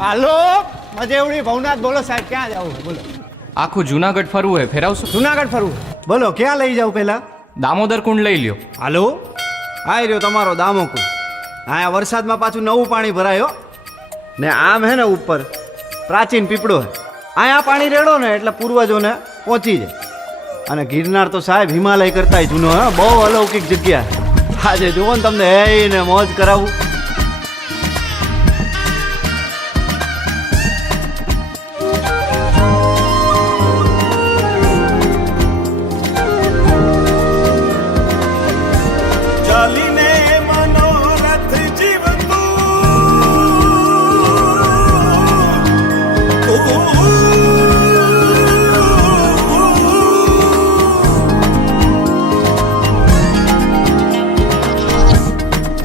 હાલો મજેવડી ભવનાથ બોલો સાહેબ, ક્યાં જાવ બોલો? આખું જુનાગઢ ફરવું હે, ફેરાવશો? જુનાગઢ ફરવું બોલો, ક્યાં લઈ જાવ પહેલા? દામોદર કુંડ લઈ લ્યો. હાલો આ રહ્યો તમારો દામોકુંડ. અહીંયા વરસાદમાં પાછું નવું પાણી ભરાયો ને આમ હે ને ઉપર પ્રાચીન પીપળો હે. અહીંયા પાણી રેડો ને એટલે પૂર્વજોને પહોંચી જાય. અને ગિરનાર તો સાહેબ હિમાલય કરતાંય જૂનો હે, બહુ અલૌકિક જગ્યા. આજે જુઓ ને તમને હે ને મોજ કરાવું.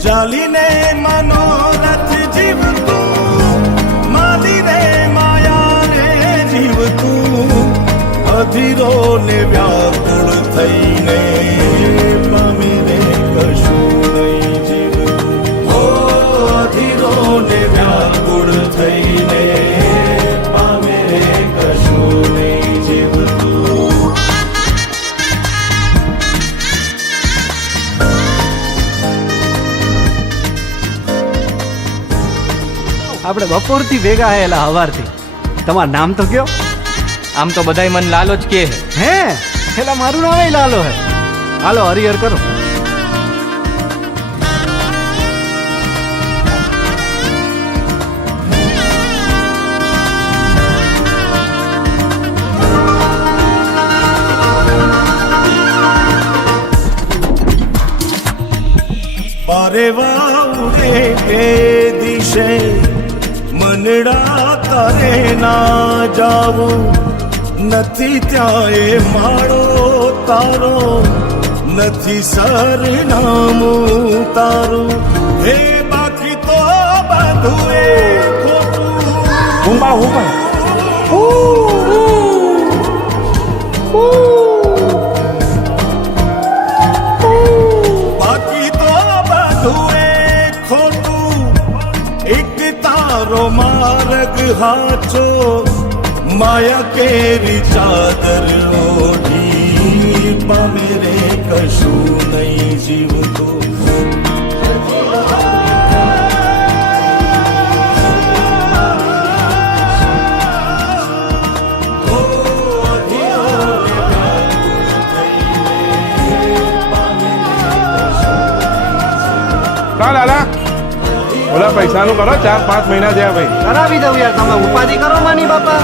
ચાલીને મનોરથ જીવતું, માલીને માયાને જીવતું, અધીરો ને વ્યાકુળ થઈને પામીને કશું નહીં જીવતું. ઓ અધીરો ને વ્યાકુળ થઈને પામીને કશું નહીં જીવતું. આપણે બપોરથી ભેગા આયેલા હવારથી. તમારું નામ તો કયો? આમ તો બધાય મન લાલો જ કે હે પેલા મારું નામ લાલો હે. હાલો હરિહર કરો. પારે વાઉરે કે દિશે મનડા તારે ના જાવું, નથી ત્યાં એ માળો તારો, નથી સરનામું તારું. હે બાકી તો બધું એ ખોટું. બાકી તો બધું એ ખોટું, એક તારો માર્ગ હાચો, માયા કેરી ચાદર ઓઢી પામે રે કશું નહીં જીવતું. લાલા ઓલા પૈસાનું કરો, 4-5 મહિના થયા ભાઈ. કરાવી દઉં યાર, તમે ઉપાધિ કરો માની બાપા.